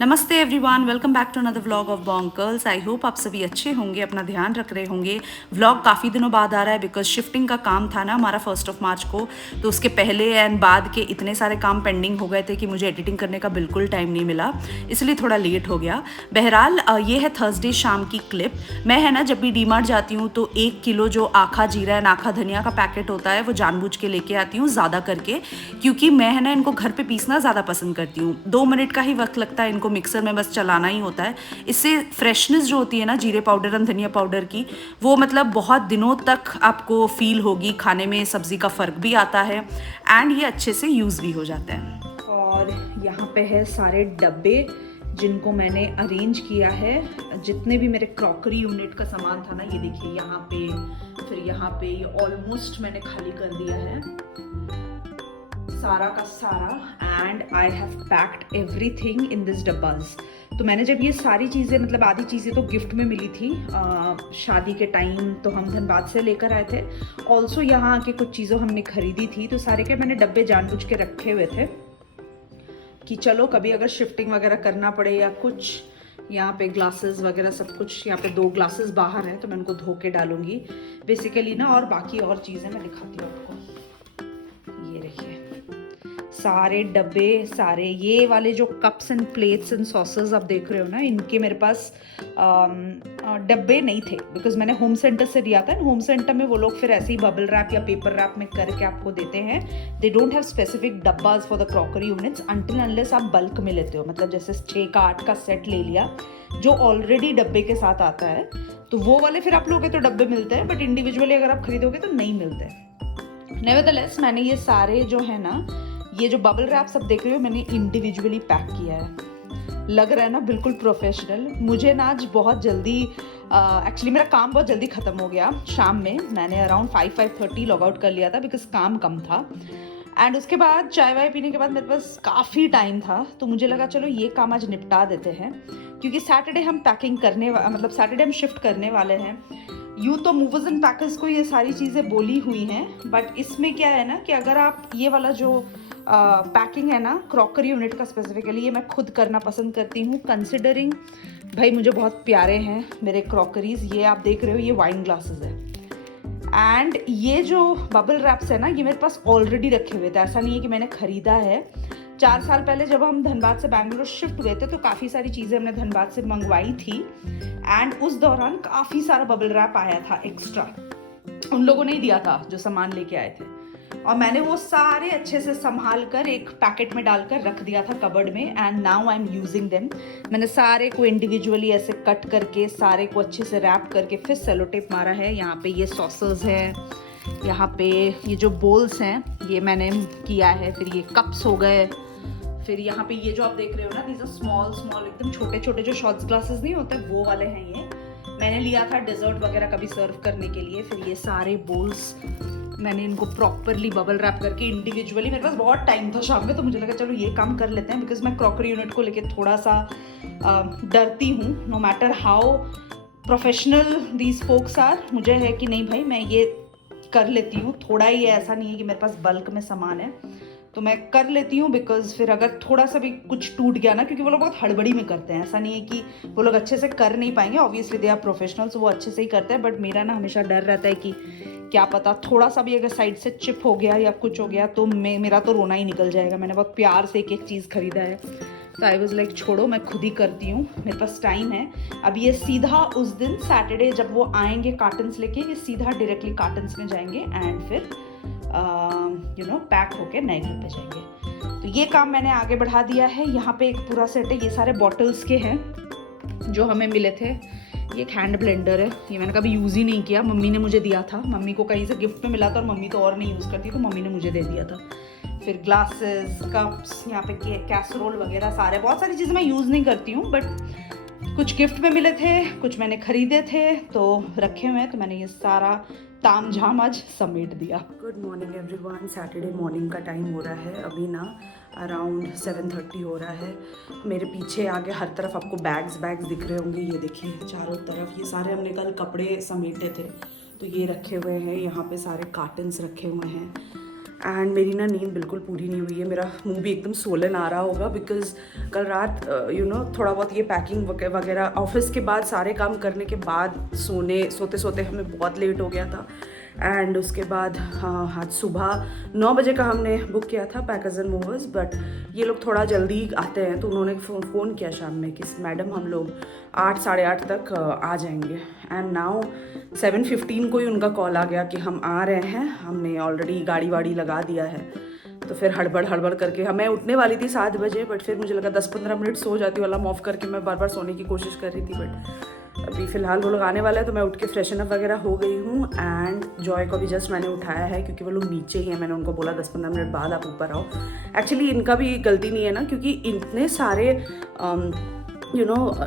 नमस्ते everyone, welcome back to another vlog of bonkers. I hope आप सभी अच्छे होंगे, अपना ध्यान रख रहे होंगे। व्लॉग काफ़ी दिनों बाद आ रहा है बिकॉज शिफ्टिंग का काम था ना हमारा 1 मार्च को, तो उसके पहले एंड बाद के इतने सारे काम पेंडिंग हो गए थे कि मुझे एडिटिंग करने का बिल्कुल टाइम नहीं मिला, इसलिए थोड़ा लेट हो गया। बहरहाल ये है थर्सडे शाम की क्लिप। मैं है ना जब भी डीमार्ट जाती हूँ तो 1 किलो जो आखा जीरा एंड आखा धनिया का पैकेट होता है वो जानबूझ के लेके आती हूँ ज़्यादा करके, क्योंकि मैं है ना इनको घर पे पीसना ज़्यादा पसंद करती हूँ। 2 मिनट का ही वक्त लगता है, इनको मिक्सर में बस चलाना ही होता है। इससे फ्रेशनेस जो होती है ना जीरे पाउडर और धनिया पाउडर की, वो मतलब बहुत दिनों तक आपको फील होगी। खाने में सब्ज़ी का फ़र्क भी आता है एंड ये अच्छे से यूज़ भी हो जाता है। और यहाँ पे है सारे डब्बे जिनको मैंने अरेंज किया है। जितने भी मेरे क्रॉकरी यूनिट का सामान था ना, ये देखिए यहाँ पे, फिर यहाँ पे, ये ऑलमोस्ट मैंने खाली कर दिया है सारा का सारा। And I have packed everything in this डब्बाज। तो मैंने जब ये सारी चीज़ें, मतलब आधी चीज़ें तो गिफ्ट में मिली थी शादी के टाइम, तो हम धनबाद से लेकर आए थे। ऑल्सो यहाँ आके कुछ चीज़ों हमने खरीदी थी, तो सारे के मैंने डब्बे जानबूझ के रखे हुए थे कि चलो कभी अगर शिफ्टिंग वगैरह करना पड़े या कुछ। यहाँ पे ग्लासेस वगैरह सब कुछ, यहाँ पे 2 ग्लासेस बाहर हैं तो मैं उनको धो के डालूंगी बेसिकली ना। और बाकी और चीज़ें मैं दिखाती हूँ आपको। ये देखिए सारे डब्बे, सारे ये वाले जो cups and plates and sauces आप देख रहे हो ना, इनके मेरे पास डब्बे नहीं थे बिकॉज मैंने होम सेंटर से दिया था। होम सेंटर में वो लोग फिर ऐसे ही बबल रैप या पेपर रैप में करके आपको देते हैं। दे डोंट हैव स्पेसिफिक डब्बाज for the crockery units until unless आप बल्क में लेते हो, मतलब जैसे 6 का 8 का सेट ले लिया जो ऑलरेडी डब्बे के साथ आता है, तो वो वाले फिर आप लोगे तो डब्बे मिलते हैं, बट इंडिविजुअली अगर आप खरीदोगे तो नहीं मिलते। नेवरदलेस मैंने ये सारे जो है ना, ये जो बबल रैप सब देख रहे हो, मैंने इंडिविजुअली पैक किया है। लग रहा है ना बिल्कुल प्रोफेशनल। मुझे ना आज बहुत जल्दी, एक्चुअली मेरा काम बहुत जल्दी ख़त्म हो गया। शाम में मैंने अराउंड 5-5:30 लॉग आउट कर लिया था बिकॉज काम कम था। एंड उसके बाद चाय वाय पीने के बाद मेरे पास काफ़ी टाइम था, तो मुझे लगा चलो ये काम आज निपटा देते हैं, क्योंकि सैटरडे हम पैकिंग करने, मतलब सैटरडे हम शिफ्ट करने वाले हैं। यूँ तो मूवर्स एंड पैकर्स को ये सारी चीज़ें बोली हुई हैं, बट इसमें क्या है ना कि अगर आप ये वाला जो पैकिंग है ना क्रॉकरी यूनिट का स्पेसिफिकली, ये मैं खुद करना पसंद करती हूँ कंसिडरिंग भाई मुझे बहुत प्यारे हैं मेरे क्रॉकरीज। ये आप देख रहे हो, ये वाइन ग्लासेस है एंड ये जो बबल रैप्स है ना, ये मेरे पास ऑलरेडी रखे हुए थे। ऐसा नहीं है कि मैंने ख़रीदा है। 4 साल पहले जब हम धनबाद से बैंगलोर शिफ्ट हुए थे तो काफ़ी सारी चीज़ें हमने धनबाद से मंगवाई थी एंड उस दौरान काफ़ी सारा बबल रैप आया था एक्स्ट्रा, उन लोगों ने ही दिया था जो सामान लेके आए थे, और मैंने वो सारे अच्छे से संभाल कर एक पैकेट में डालकर रख दिया था कबर्ड में। And now I am using them. मैंने सारे को इंडिविजुअली ऐसे कट करके सारे को अच्छे से रैप करके फिर सेलो टेप मारा है। यहाँ पे ये सॉसेस हैं, यहाँ पे ये जो बोल्स हैं ये मैंने किया है, फिर ये कप्स हो गए, फिर यहाँ पे ये जो आप देख रहे हो ना, दीज आर स्मॉल स्मॉल एकदम छोटे छोटे जो शॉट्स ग्लासेस नहीं होते वो वाले हैं। ये मैंने लिया था डेजर्ट वगैरह कभी सर्व करने के लिए। फिर ये सारे बोल्स मैंने इनको प्रॉपरली बबल रैप करके इंडिविजुअली, मेरे पास बहुत टाइम था शाम में तो मुझे लगा चलो ये काम कर लेते हैं, बिकॉज मैं क्रॉकरी यूनिट को लेके थोड़ा सा डरती हूँ। No matter how professional these folks are, मुझे है कि नहीं भाई मैं ये कर लेती हूँ। थोड़ा ही है, ऐसा नहीं है कि मेरे पास बल्क में सामान है तो मैं कर लेती हूँ, बिकॉज फिर अगर थोड़ा सा भी कुछ टूट गया ना, क्योंकि वो लोग बहुत हड़बड़ी में करते हैं, ऐसा नहीं है कि वो लोग अच्छे से कर नहीं पाएंगे, ऑब्वियसली दे आर प्रोफेशनल्स, वो अच्छे से ही करते हैं, बट मेरा ना हमेशा डर रहता है कि क्या पता थोड़ा सा भी अगर साइड से चिप हो गया या कुछ हो गया तो मेरा तो रोना ही निकल जाएगा। मैंने बहुत प्यार से एक एक चीज़ खरीदा है, तो आई वॉज लाइक छोड़ो मैं खुद ही करती हूँ, मेरे पास टाइम है। अब ये सीधा उस दिन सैटरडे जब वो आएंगे कार्टन्स लेके, ये सीधा डायरेक्टली कार्टन्स में जाएंगे एंड फिर पैक होके नए घर पे जाएंगे। तो ये काम मैंने आगे बढ़ा दिया है। यहाँ पे एक पूरा सेट है, ये सारे बॉटल्स के हैं जो हमें मिले थे। ये एक हैंड ब्लेंडर है, ये मैंने कभी यूज़ ही नहीं किया, मम्मी ने मुझे दिया था, मम्मी को कहीं से गिफ्ट में मिला था और मम्मी तो और नहीं यूज़ करती तो मम्मी ने मुझे दे दिया था। फिर ग्लासेस, कप्स, यहाँ पे कैसरोल वगैरह सारे, बहुत सारी चीज़ें मैं यूज़ नहीं करती हूँ, बट कुछ गिफ्ट में मिले थे, कुछ मैंने खरीदे थे तो रखे हुए हैं, तो मैंने ये सारा ताम झाम आज समेट दिया। Good morning everyone, Saturday morning का टाइम हो रहा है अभी ना, अराउंड 7:30 हो रहा है। मेरे पीछे आगे हर तरफ आपको बैग्स दिख रहे होंगे, ये देखिए चारों तरफ, ये सारे हमने कल कपड़े समेटे थे तो ये रखे हुए हैं। यहाँ पे सारे कार्टन्स रखे हुए हैं एंड मेरी ना नींद बिल्कुल पूरी नहीं हुई है, मेरा मुंह भी एकदम सोलन आ रहा होगा बिकॉज कल रात थोड़ा बहुत ये पैकिंग वगैरह ऑफिस के बाद सारे काम करने के बाद सोते सोते हमें बहुत लेट हो गया था। एंड उसके बाद आज सुबह 9 बजे का हमने बुक किया था पैकर्स एंड मूवर्स, बट ये लोग थोड़ा जल्दी आते हैं तो उन्होंने फ़ोन किया शाम में कि मैडम हम लोग 8 साढ़े 8 तक आ जाएंगे। एंड नाउ 7:15 को ही उनका कॉल आ गया कि हम आ रहे हैं, हमने ऑलरेडी गाड़ी वाड़ी लगा दिया है। तो फिर हड़बड़ करके मैं उठने वाली थी 7 बजे, बट फिर मुझे लगा 10-15 मिनट सो जाती हूँ, अलार्म ऑफ करके मैं बार बार सोने की कोशिश कर रही थी। बट अभी फ़िलहाल वो लोग आने वाला है तो मैं उठ के फ्रेशन अप वगैरह हो गई हूँ। एंड जॉय को भी जस्ट मैंने उठाया है क्योंकि वो लोग नीचे ही हैं, मैंने उनको बोला 10-15 मिनट बाद आप ऊपर आओ। एक्चुअली इनका भी गलती नहीं है ना, क्योंकि इतने सारे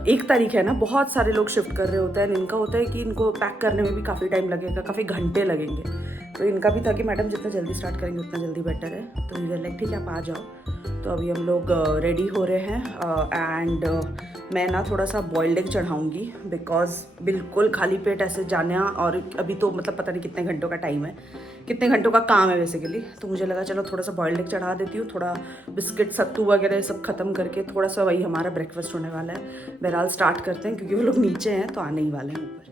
एक तारीख है ना, बहुत सारे लोग शिफ्ट कर रहे होते हैं। इनका होता है कि इनको पैक करने में भी काफ़ी टाइम लगेगा, काफ़ी घंटे लगेंगे। तो इनका भी था कि मैडम जितना जल्दी स्टार्ट करेंगे उतना जल्दी बेटर है। तो वी वर लाइक ठीक है आप आ जाओ। तो अभी हम लोग रेडी हो रहे हैं एंड मैं ना थोड़ा सा बॉइल्ड एग चढ़ाऊँगी बिकॉज बिल्कुल खाली पेट ऐसे जाना, और अभी तो मतलब पता नहीं कितने घंटों का टाइम है, कितने घंटों का काम है बेसिकली। तो मुझे लगा चलो थोड़ा सा बॉइल्ड एग चढ़ा देती हूँ, थोड़ा बिस्किट सत्तू वगैरह सब खत्म करके थोड़ा सा वही हमारा ब्रेकफास्ट होने वाला है। बहरहाल स्टार्ट करते हैं क्योंकि वो लोग नीचे हैं तो आने ही वाले हैं ऊपर।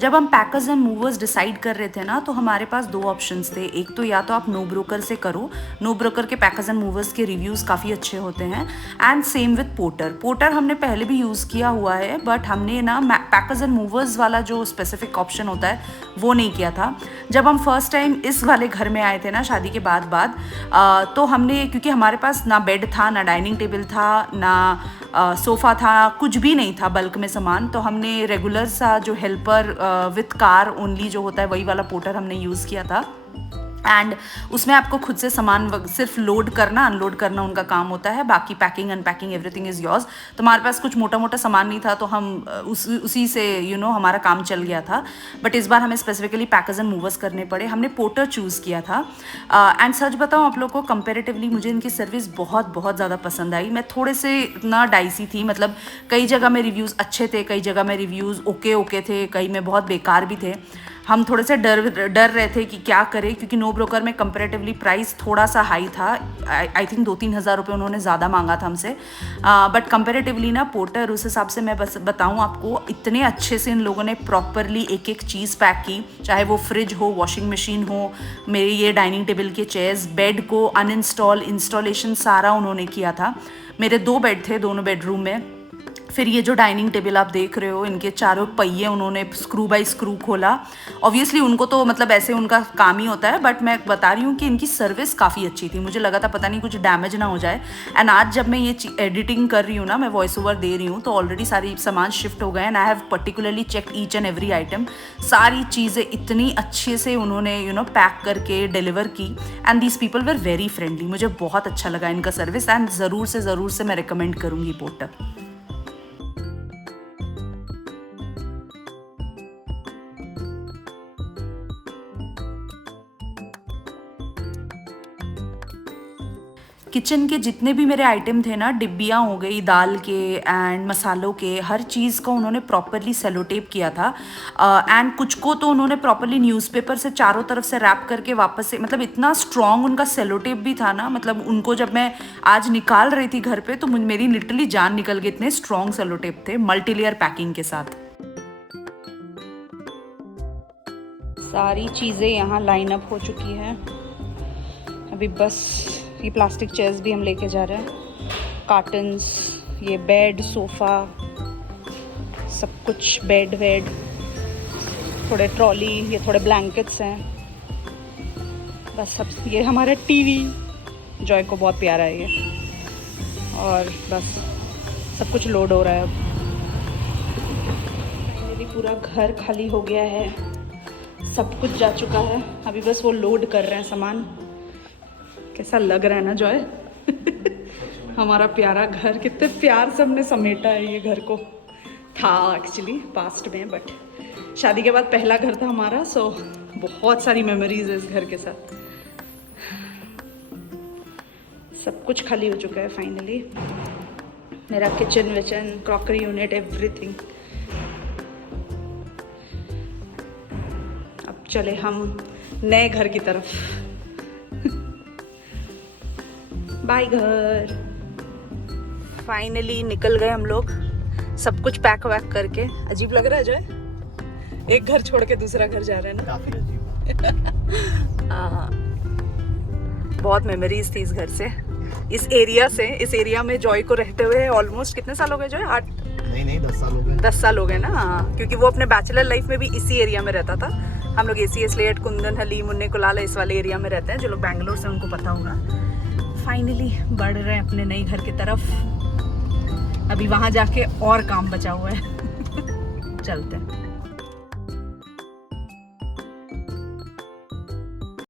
जब हम पैकर्स एंड मूवर्स डिसाइड कर रहे थे ना, तो हमारे पास 2 ऑप्शंस थे। एक तो या तो आप नो ब्रोकर से करो, नो ब्रोकर के पैकर्स एंड मूवर्स के रिव्यूज़ काफ़ी अच्छे होते हैं। एंड सेम विद पोर्टर हमने पहले भी यूज़ किया हुआ है, बट हमने ना पैकर्स एंड मूवर्स वाला जो स्पेसिफिक ऑप्शन होता है वो नहीं किया था। जब हम फर्स्ट टाइम इस वाले घर में आए थे ना शादी के बाद तो हमने, क्योंकि हमारे पास ना बेड था, ना डाइनिंग टेबल था, ना सोफ़ा था, कुछ भी नहीं था बल्क में सामान, तो हमने रेगुलर सा जो हेल्पर विथ कार ओनली जो होता है वही वाला पोर्टर हमने यूज़ किया था। एंड उसमें आपको खुद से सामान सिर्फ लोड करना अनलोड करना उनका काम होता है, बाकी packing unpacking everything is yours. तो हमारे पास कुछ मोटा मोटा सामान नहीं था तो हम उसी से हमारा काम चल गया था। बट इस बार हमें स्पेसिफिकली पैकर्स एंड मूवर्स करने पड़े, हमने पोर्टर चूज़ किया था। एंड सच बताऊँ आप लोग को, कंपेरेटिवली मुझे इनकी सर्विस बहुत बहुत ज़्यादा पसंद आई। मैं थोड़े से इतना डाइसी थी, मतलब कई जगह में रिव्यूज़ अच्छे थे, कई जगह में रिव्यूज़ ओके थे, कई में बहुत बेकार भी थे। हम थोड़े से डर रहे थे कि क्या करें, क्योंकि नो ब्रोकर में कंपैरेटिवली प्राइस थोड़ा सा हाई था। आई थिंक 2-3 हज़ार रुपये उन्होंने ज़्यादा मांगा था हमसे। बट कंपैरेटिवली ना पोर्टर, उस हिसाब से मैं बस बताऊं आपको, इतने अच्छे से इन लोगों ने प्रॉपरली एक एक चीज़ पैक की, चाहे वो फ्रिज हो, वॉशिंग मशीन हो, मेरे ये डाइनिंग टेबल के चेयर्स, बेड को इंस्टॉलेशन सारा उन्होंने किया था। मेरे 2 बेड थे दोनों बेडरूम में। फिर ये जो डाइनिंग टेबल आप देख रहे हो, इनके चारों पहिए उन्होंने स्क्रू बाय स्क्रू खोला। ऑब्वियसली उनको तो मतलब ऐसे उनका काम ही होता है, बट मैं बता रही हूँ कि इनकी सर्विस काफ़ी अच्छी थी। मुझे लगा था पता नहीं कुछ डैमेज ना हो जाए। एंड आज जब मैं ये एडिटिंग कर रही हूँ ना, मैं वॉइस ओवर दे रही हूँ, तो ऑलरेडी सारी सामान शिफ्ट हो गए and I have particularly check each and every item. सारी चीज़ें इतनी अच्छे से उन्होंने पैक करके डिलीवर की। And these people were very friendly. मुझे बहुत अच्छा लगा इनका सर्विस एंड ज़रूर से मैं रिकमेंड करूँगी पोर्टर। किचन के जितने भी मेरे आइटम थे ना, डिब्बियाँ हो गई दाल के एंड मसालों के, हर चीज़ को उन्होंने प्रॉपरली सेलो टेप किया था। एंड कुछ को तो उन्होंने प्रॉपरली न्यूज़पेपर से चारों तरफ से रैप करके वापस से, मतलब इतना स्ट्रॉन्ग उनका सेलो टेप भी था ना, मतलब उनको जब मैं आज निकाल रही थी घर पे तो मेरी लिटरली जान निकल गई, इतने स्ट्रॉन्ग सेलो टेप थे मल्टी लेयर पैकिंग के साथ। सारी चीज़ें यहाँ लाइन अप हो चुकी हैं। अभी बस ये प्लास्टिक चेयर्स भी हम लेके जा रहे हैं, कार्टन्स, ये बेड, सोफ़ा, सब कुछ, बेड वेड, थोड़े ट्रॉली, ये थोड़े ब्लैंकेट्स हैं, बस सब। ये हमारा टीवी, जॉय को बहुत प्यारा है ये, और बस सब कुछ लोड हो रहा है अब। मेरी पूरा घर खाली हो गया है, सब कुछ जा चुका है, अभी बस वो लोड कर रहे हैं सामान। कैसा लग रहा है ना जॉय? हमारा प्यारा घर, कितने प्यार से हमने समेटा है ये घर को। था एक्चुअली पास्ट में, बट शादी के बाद पहला घर था हमारा, सो बहुत सारी मेमोरीज है इस घर के साथ। सब कुछ खाली हो चुका है फाइनली, मेरा किचन विचन, क्रॉकरी यूनिट, एवरीथिंग। अब चले हम नए घर की तरफ। बाय घर। फाइनली निकल गए हम लोग, सब कुछ पैक वैक करके। अजीब लग रहा है जय, एक घर छोड़ के दूसरा घर जा रहे हैं ना। काफी अजीब। हाँ, बहुत मेमोरीज थी इस घर से, इस एरिया से। इस एरिया में जॉय को रहते हुए ऑलमोस्ट कितने साल हो गए जॉय? 8 नहीं 10 साल हो गए। 10 साल हो गए ना। हाँ, क्योंकि वो अपने बैचलर लाइफ में भी इसी एरिया में रहता था। हम लोग ACS लेट, कुंदन, हलीम, मुन्ने कुलाला इस वाले एरिया में रहते हैं। जो लोग बैंगलोर से उनको पता होगा। फाइनली बढ़ रहे हैं अपने नए घर की तरफ। अभी वहाँ जाके और काम बचा हुआ है। चलते हैं।